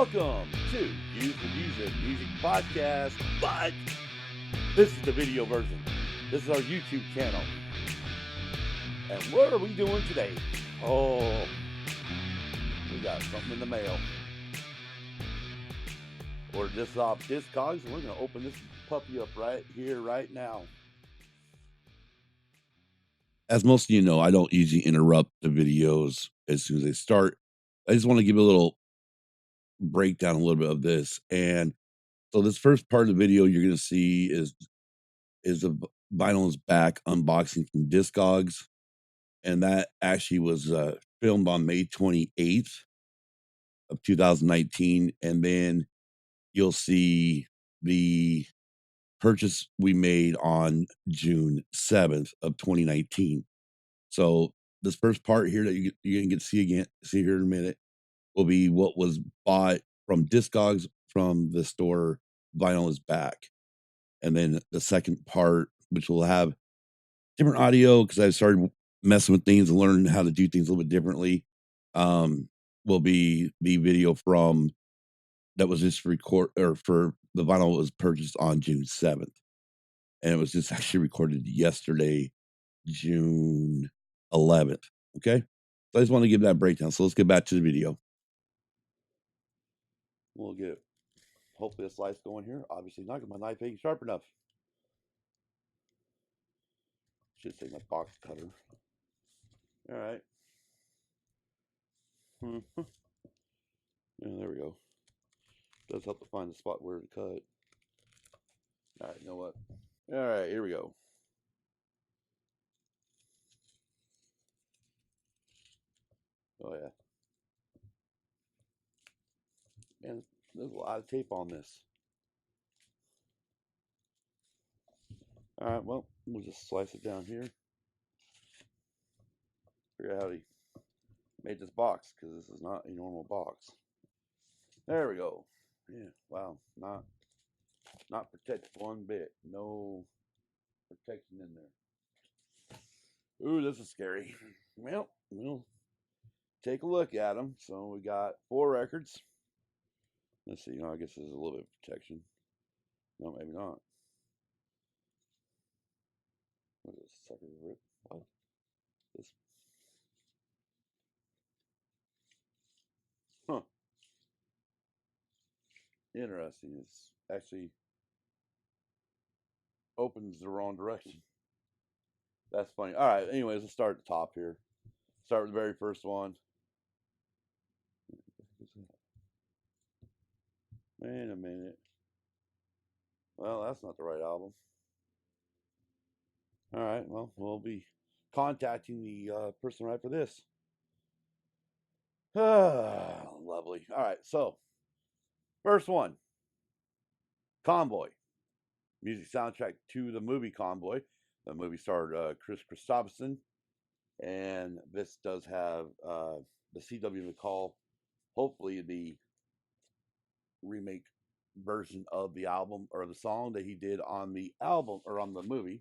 Welcome to Use the Music Podcast, but this is the video version. This is our YouTube channel. And what are we doing today? Oh, we got something in the mail. Ordered this off Discogs, and we're going to open this puppy up right here, right now. As most of you know, I don't usually interrupt the videos as soon as they start. I just want to give a little breakdown, a little bit of this. And so this first part of the video you're going to see is the Vinyl is Back unboxing from Discogs. And that actually was filmed on May 28th of 2019. And then you'll see the purchase we made on June 7th of 2019. So this first part here that you're going to get to see here in a minute, will be what was bought from Discogs from the store Vinyl is Back. And then the second part, which will have different audio because I've started messing with things and learning how to do things a little bit differently, will be the video from that was just for the vinyl was purchased on June 7th. And it was just actually recorded yesterday, June 11th. Okay. So I just want to give that breakdown. So let's get back to the video. We'll get, hopefully this light's going here. Obviously not, because my knife ain't sharp enough. Should say my box cutter. All right. Yeah, there we go. Does help to find the spot where to cut. All right, you know what? All right, here we go. Oh yeah. Man, there's a lot of tape on this. All right, well, we'll just slice it down here. Figure out how he made this box, because this is not a normal box. There we go. Yeah, wow, not protected one bit. No protection in there. Ooh, this is scary. Well, we'll take a look at them. So we got 4 records. Let's see. I guess there's a little bit of protection. No, maybe not. What is this sucker rip? What? This. Huh. Interesting. It's actually opens the wrong direction. That's funny. All right. Anyways, let's start at the top here. Start with the very first one. Wait a minute. Well, that's not the right album. All right. Well, we'll be contacting the person right for this. Lovely. All right. So, first one, Convoy. Music soundtrack to the movie Convoy. The movie starred Chris Christopherson. And this does have the C.W. McCall, hopefully the remake version of the album or the song that he did on the album or on the movie.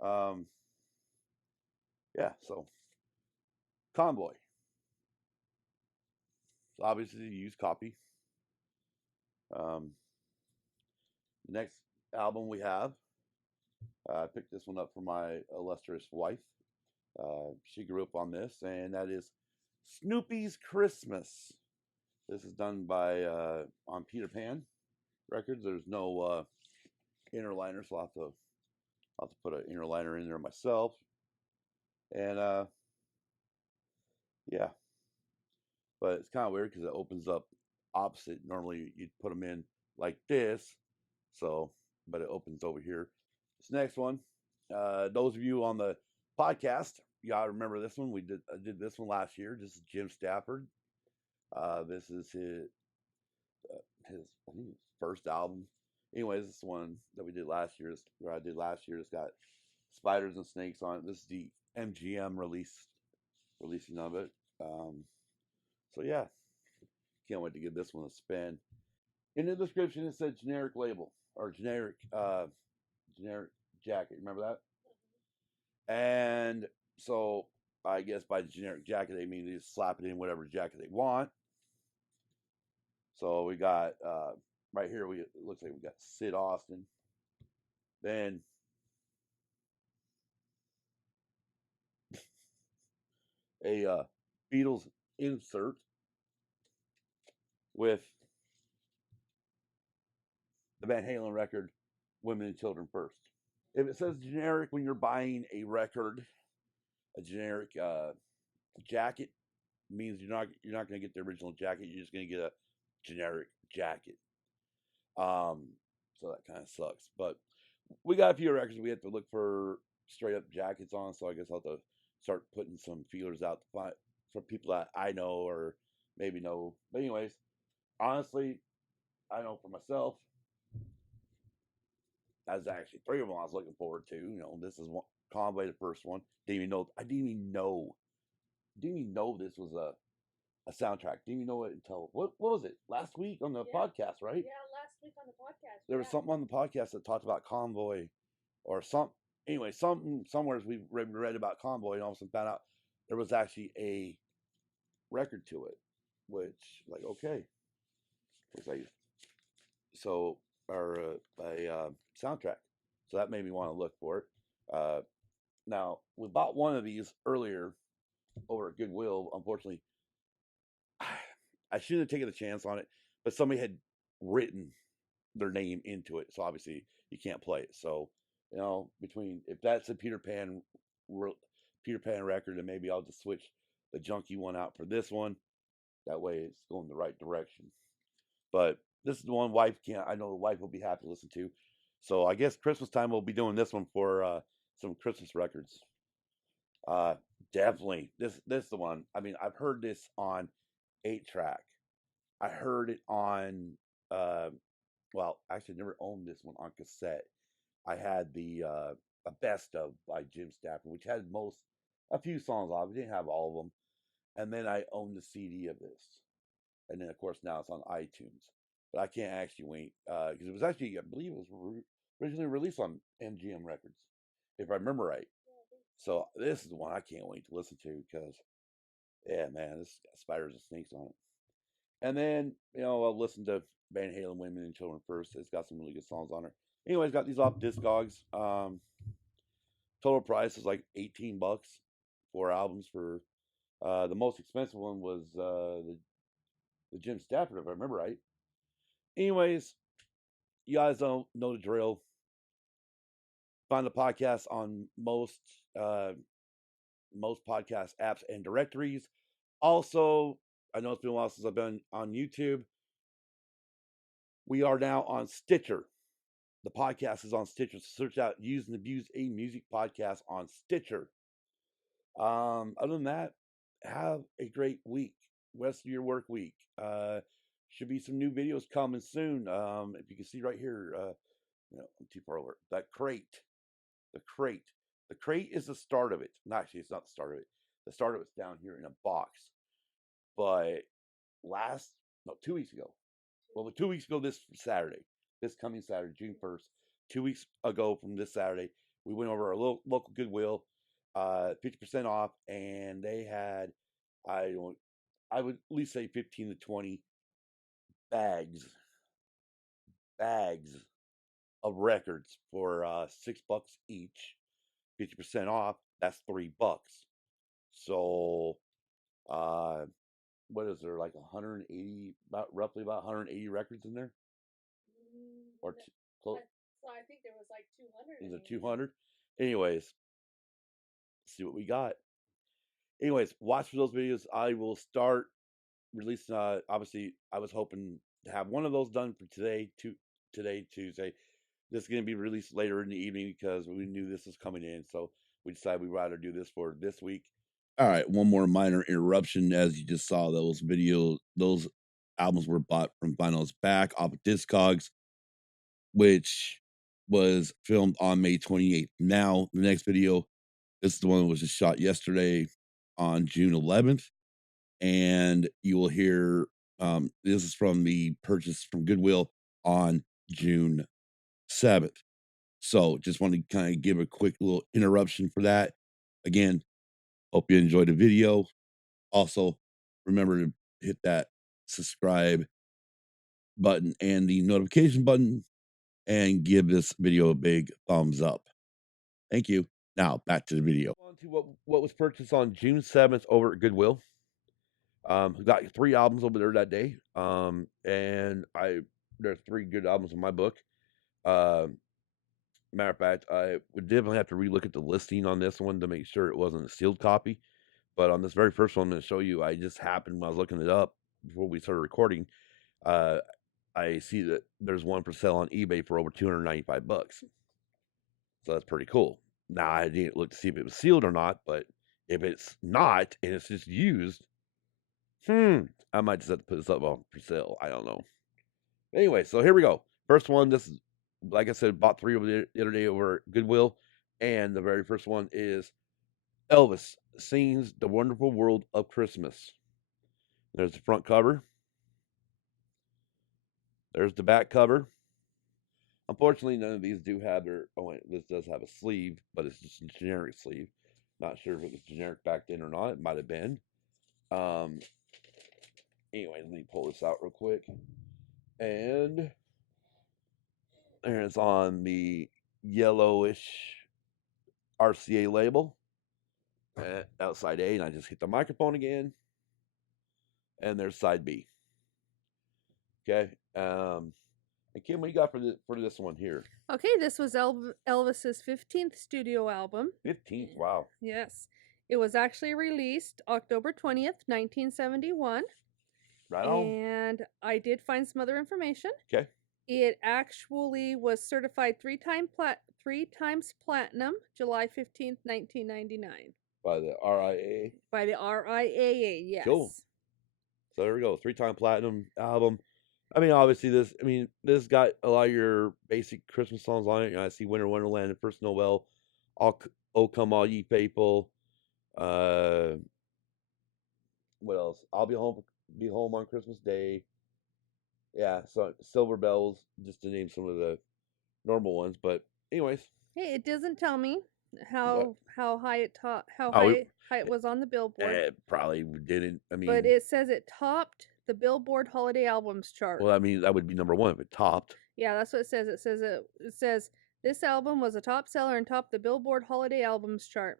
Yeah, so Convoy. So obviously, a used copy. The next album we have, I picked this one up for my illustrious wife. She grew up on this, and that is Snoopy's Christmas. This is done by on Peter Pan Records. There's no inner liner, so I'll have to put an inner liner in there myself. And yeah, but it's kind of weird because it opens up opposite. Normally you'd put them in like this, so but it opens over here. This next one, those of you on the podcast, you gotta remember this one. I did this one last year. This is Jim Stafford. This is his I think his first album. Anyways, this one that we did last year, or I did last year, it's got spiders and snakes on it. This is the MGM releasing of it. So yeah, can't wait to give this one a spin. In the description, it said generic label or generic jacket. Remember that? And so I guess by generic jacket they mean they just slap it in whatever jacket they want. So we got right here. It looks like we got Sid Austin. Then a Beatles insert with the Van Halen record, "Women and Children First." If it says generic when you're buying a record, a generic jacket means you're not going to get the original jacket. You're just going to get a generic jacket. So that kind of sucks. But we got a few records we have to look for straight up jackets on. So I guess I'll have to start putting some feelers out to find for people that I know or maybe know. But anyways, honestly, I know for myself, that's actually three of them I was looking forward to. This is one Conway, the first one. Didn't even know this was a soundtrack. Didn't even know it until what was it? Last week on the podcast, right? Yeah, last week on the podcast. There was something on the podcast that talked about Convoy or some anyway, somewhere we read about Convoy and all of a sudden found out there was actually a record to it, which like okay. It's like so or a soundtrack. So that made me want to look for it. Now we bought one of these earlier over at Goodwill. Unfortunately, I shouldn't have taken a chance on it, but somebody had written their name into it, so obviously you can't play it. So between if that's a Peter Pan record, and maybe I'll just switch the junky one out for this one. That way, it's going the right direction. But this is the one wife can't. I know the wife will be happy to listen to. So I guess Christmas time we'll be doing this one for some Christmas records. Uh, Definitely this is the one. I mean, I've heard this on 8-track. I heard it on well, actually never owned this one on cassette. I had the a best of by Jim Stafford, which had a few songs off. It didn't have all of them. And then I owned the CD of this, and then of course now it's on iTunes. But I can't actually wait because it was actually I believe it was originally released on MGM Records, if I remember right. So this is the one I can't wait to listen to because yeah, man, this got spiders and snakes on it. And then, I'll listen to Van Halen, Women and Children First. It's got some really good songs on it. Anyways, got these off Discogs. Total price is like $18. 4 albums for the most expensive one was the Jim Stafford, if I remember right. Anyways, you guys don't know the drill. Find the podcast on most podcast apps and directories. Also, I know it's been a while since I've been on YouTube. We are now on Stitcher. The podcast is on Stitcher. Search out Use and Abuse a Music Podcast on Stitcher. Other than that, have a great week. Rest of your work week. Should be some new videos coming soon. If you can see right here, I'm too far over. That crate. The crate. The crate is the start of it. No, actually, it's not the start of it. The start of it's down here in a box. But 2 weeks ago. Well, 2 weeks ago this Saturday, this coming Saturday, June 1st, 2 weeks ago from this Saturday, we went over our local Goodwill, 50% off, and they had, I would at least say 15 to 20 bags of records for $6 each, 50% off. That's $3. So, what is there like 180, roughly about 180 records in there, or close? So I think there was like 200. Is it 200? Anyways, see what we got. Anyways, watch for those videos. I will start releasing. Obviously, I was hoping to have one of those done for today, Tuesday. This is going to be released later in the evening because we knew this was coming in. So we decided we'd rather do this for this week. All right, one more minor interruption. As you just saw, those albums were bought from Vinyl's Back off of Discogs, which was filmed on May 28th. Now, the next video, this is the one that was just shot yesterday on June 11th. And you will hear this is from the purchase from Goodwill on June 7th. So just want to kind of give a quick little interruption for that. Again, hope you enjoyed the video. Also, remember to hit that subscribe button and the notification button and give this video a big thumbs up. Thank you. Now back to the video. On to what was purchased on June 7th over at Goodwill. Got 3 albums over there that day. And there's 3 good albums in my book. Matter of fact, I would definitely have to relook at the listing on this one to make sure it wasn't a sealed copy. But on this very first one I'm gonna show you, I just happened when I was looking it up before we started recording, uh, I see that there's one for sale on eBay for over $295. So that's pretty cool. Now I didn't look to see if it was sealed or not, but if it's not and it's just used, I might just have to put this up on for sale. I don't know. Anyway, so here we go. First one, this is like I said, bought 3 over the other day over at Goodwill, and the very first one is Elvis Sings the Wonderful World of Christmas. There's the front cover. There's the back cover. Unfortunately, none of these do have their. Oh wait, this does have a sleeve, but it's just a generic sleeve. Not sure if it was generic back then or not. It might have been. Um. Anyway, let me pull this out real quick, and there it's on the yellowish RCA label. Outside A, and I just hit the microphone again, and there's side B. Okay. And Kim, what you got for this one here? Okay, this was Elvis's 15th studio album. 15th, wow. Yes. It was actually released October 20th, 1971. Right on. And I did find some other information. Okay. It actually was certified three times platinum, July 15th, 1999. By the RIAA. By the RIAA, yes. Cool. So there we go. 3-time platinum album. I mean, obviously this got a lot of your basic Christmas songs on it. You know, I see Winter Wonderland and First Noel, Oh Come All Ye Faithful. What else? I'll be home on Christmas Day. Yeah, so Silver Bells, just to name some of the normal ones. But anyways, hey, it doesn't tell me how high it was on the Billboard. It probably didn't. I mean, but it says it topped the Billboard Holiday Albums chart. Well, I mean, that would be number 1 if it topped. Yeah, that's what it says. It says this album was a top seller and topped the Billboard Holiday Albums chart.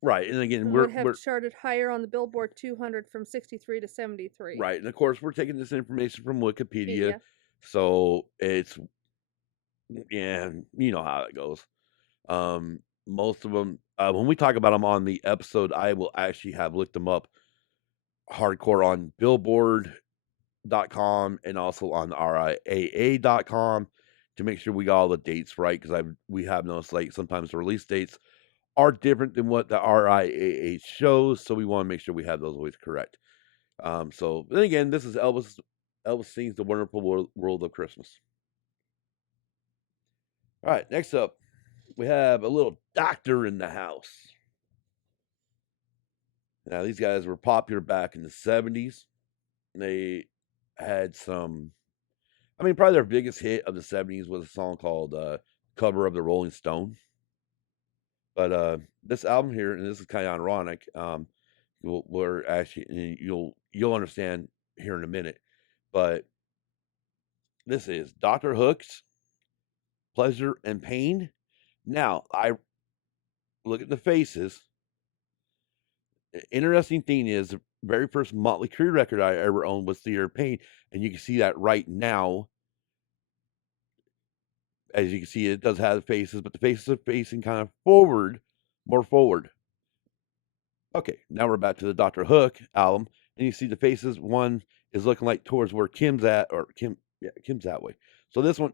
Right, and again, we're charted higher on the Billboard 200 from 63 to 73. Right, and of course, we're taking this information from Wikipedia, so it's you know how it goes. Most of them, when we talk about them on the episode, I will actually have looked them up hardcore on Billboard.com and also on RIAA.com to make sure we got all the dates right, because we have noticed like sometimes the release dates are different than what the RIAA shows, so we want to make sure we have those always correct. So then again, this is Elvis Sings the Wonderful World of Christmas. All right, next up, we have a little doctor in the house. Now, these guys were popular back in the 70s. They had some, I mean, probably their biggest hit of the 70s was a song called Cover of the Rolling Stone. But this album here, and this is kind of ironic, we're actually, you'll understand here in a minute, but this is Dr. Hook's Pleasure and Pain. Now, I look at the faces. Interesting thing is, the very first Motley Crue record I ever owned was Theater of Pain, and you can see that right now. As you can see, it does have the faces, but the faces are facing kind of forward, more forward. Okay, now we're back to the Dr. Hook album, and you see the faces. One is looking like towards where Kim's at, or Kim's that way. So this one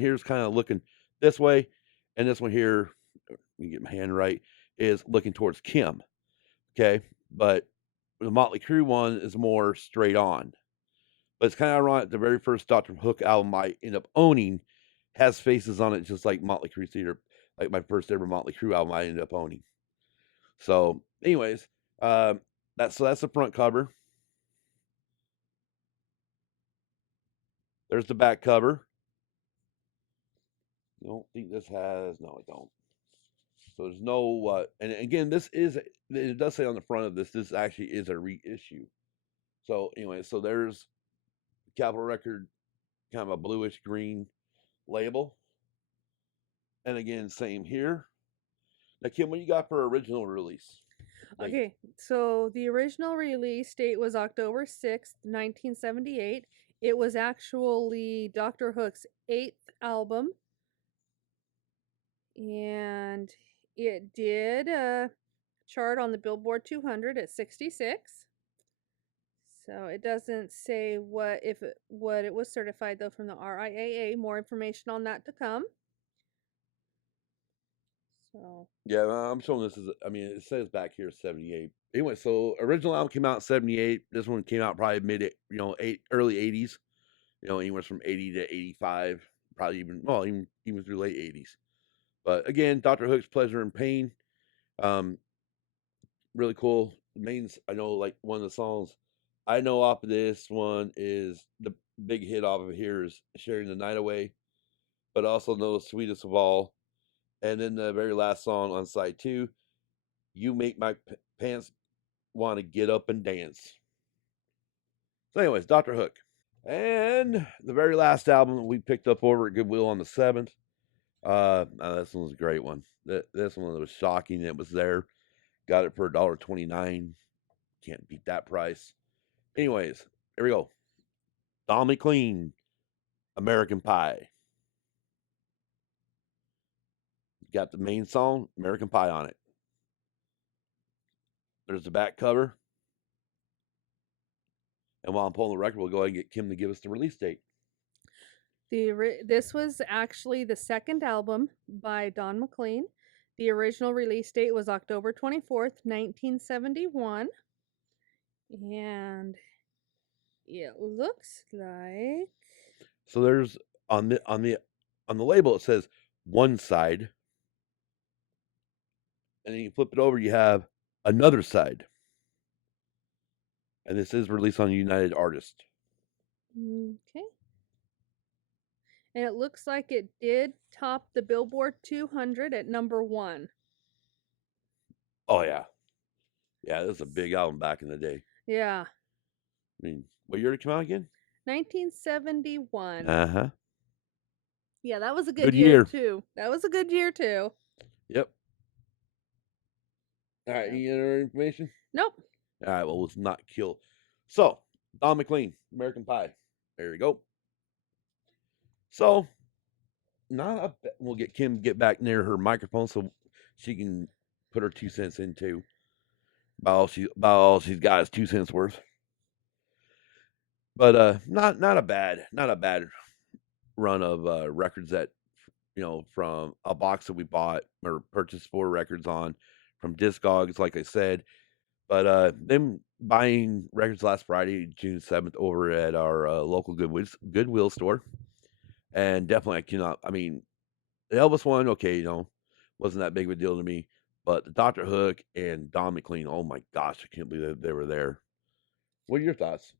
here is kind of looking this way, and this one here, let me get my hand right, is looking towards Kim. Okay, but the Motley Crue one is more straight on. But it's kind of ironic. The very first Dr. Hook album I end up owning has faces on it, just like Motley Crue Theater, like my first ever Motley Crue album I ended up owning. So, anyways, that's the front cover. There's the back cover. I don't think this has. No, I don't. So there's no. And again, this is. It does say on the front of this. This actually is a reissue. So anyway, so there's Capitol Record kind of a bluish green label. And again, same here. Now, Kim, what you got for original release date? Okay, so the original release date was October 6th, 1978. It was actually Dr. Hook's eighth album, and it did chart on the Billboard 200 at 66. So it doesn't say what it was certified though from the RIAA. More information on that to come. So Yeah, I'm showing this as, I mean, it says back here 78. Anyway, so original album came out in 78. This one came out probably early 80s, anywhere from 80 to 85, probably even through late 80s. But again, Dr. Hook's Pleasure and Pain, um, really cool. Mains, I know, like one of the songs I know off of this one is the big hit off of here is Sharing the Night Away, but also know Sweetest of All. And then the very last song on side 2, You Make My Pants Want to Get Up and Dance. So, anyways, Dr. Hook. And the very last album that we picked up over at Goodwill on the 7th. This one was a great one. This one was shocking. It was there. Got it for $1.29. Can't beat that price. Anyways, here we go. Don McLean, American Pie. Got the main song, American Pie, on it. There's the back cover. And while I'm pulling the record, we'll go ahead and get Kim to give us the release date. this was actually the second album by Don McLean. The original release date was October 24th, 1971. And it looks like So there's on the label it says one side. And then you flip it over, you have another side. And this is released on United Artists. okay. And it looks like it did top the Billboard 200 at number 1. Oh yeah. Yeah, this is a big album back in the day. Yeah. I mean, what year did it come out again? 1971. Uh-huh. Yeah, that was a Good good year year. too. That was a good year too. Yep. All right, Yeah. any other information? Nope. All right, well, let's not kill. So, Don McLean, American Pie. There you go. So, we'll get Kim get back near her microphone so she can put her 2 cents into. About all she's got is 2 cents worth. But not a bad run of records that from a box that we bought or purchased 4 records on from Discogs, like I said. But them buying records last Friday, June 7th, over at our local Goodwill store. And definitely, I mean, the Elvis one, okay, wasn't that big of a deal to me. But the Dr. Hook and Don McLean, oh my gosh, I can't believe they were there. What are your thoughts?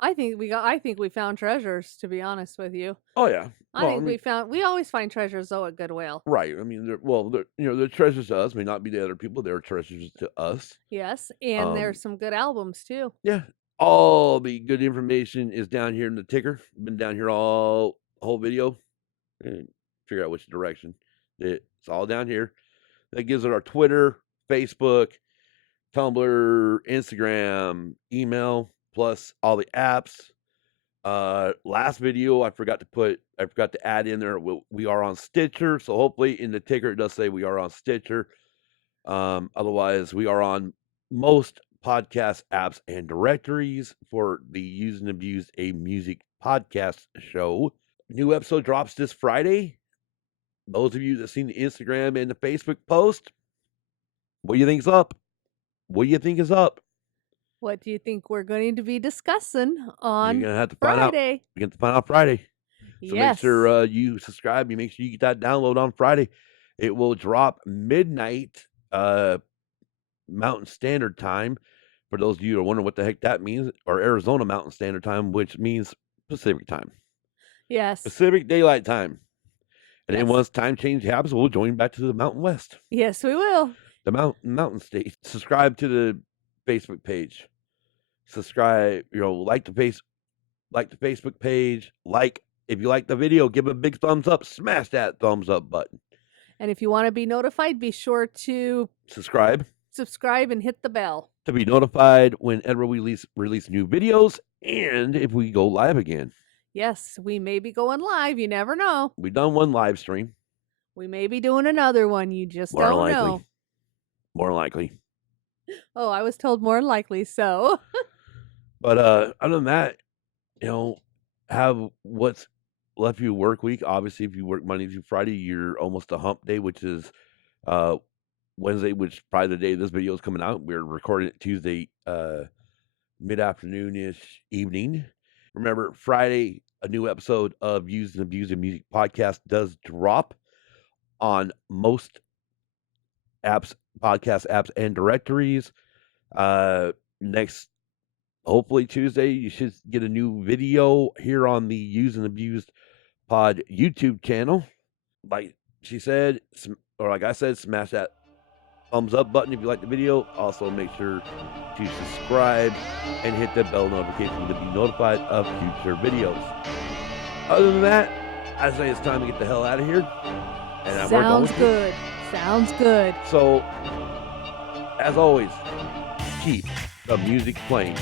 I think we found treasures, to be honest with you. Oh yeah. We always find treasures though at Goodwill. Right. I mean, they're treasures to us, may not be to other people. They're treasures to us. Yes, and there's some good albums too. Yeah. All the good information is down here in the ticker. Been down here whole video. Figure out which direction. It's all down here. That gives it our Twitter, Facebook, Tumblr, Instagram, email, plus all the apps. Last video I forgot to add in there. We are on Stitcher, so hopefully in the ticker it does say we are on Stitcher. Otherwise, we are on most podcast apps and directories for the Used and Abused a Music podcast show. New episode drops this Friday. Those of you that seen the Instagram and the Facebook post, what do you think's up? What do you think is up? What do you think we're going to be discussing on You're gonna have to Friday? find out. You're gonna have to find out Friday. So yes. make sure you subscribe. You make sure you get that download on Friday. It will drop midnight Mountain Standard Time. For those of you who are wondering what the heck that means, or Arizona Mountain Standard Time, which means Pacific Time. Yes. Pacific Daylight Time. And then Yes. once time change happens, we'll join back to the Mountain West. Yes, we will. The Mountain State. Subscribe to the Facebook page. Subscribe, like the Facebook page, like If you like the video, give it a big thumbs up. Smash that thumbs up button. And if you want to be notified, be sure to Subscribe subscribe and hit the bell. to be notified whenever we release new videos and if we go live again. Yes, we may be going live. You never know. We've done one live stream. We may be doing another one. You just More don't likely. know. More likely. Oh, I was told more likely so. But other than that, have what's left you work week. Obviously, if you work Monday through Friday, you're almost a hump day, which is Wednesday, which is probably the day this video is coming out. We're recording it Tuesday, mid-afternoon-ish evening. Remember, Friday, a new episode of Used and Abused Music Podcast does drop on most apps, podcast apps, and directories. Next, hopefully Tuesday, you should get a new video here on the Used and Abused Pod YouTube channel. Like she said, or like I said, smash that thumbs up button if you like the video. Also, make sure to subscribe and hit the bell notification to be notified of future videos. Other than that, I say it's time to get the hell out of here. And Sounds good. Sounds good. So, as always, keep the music playing.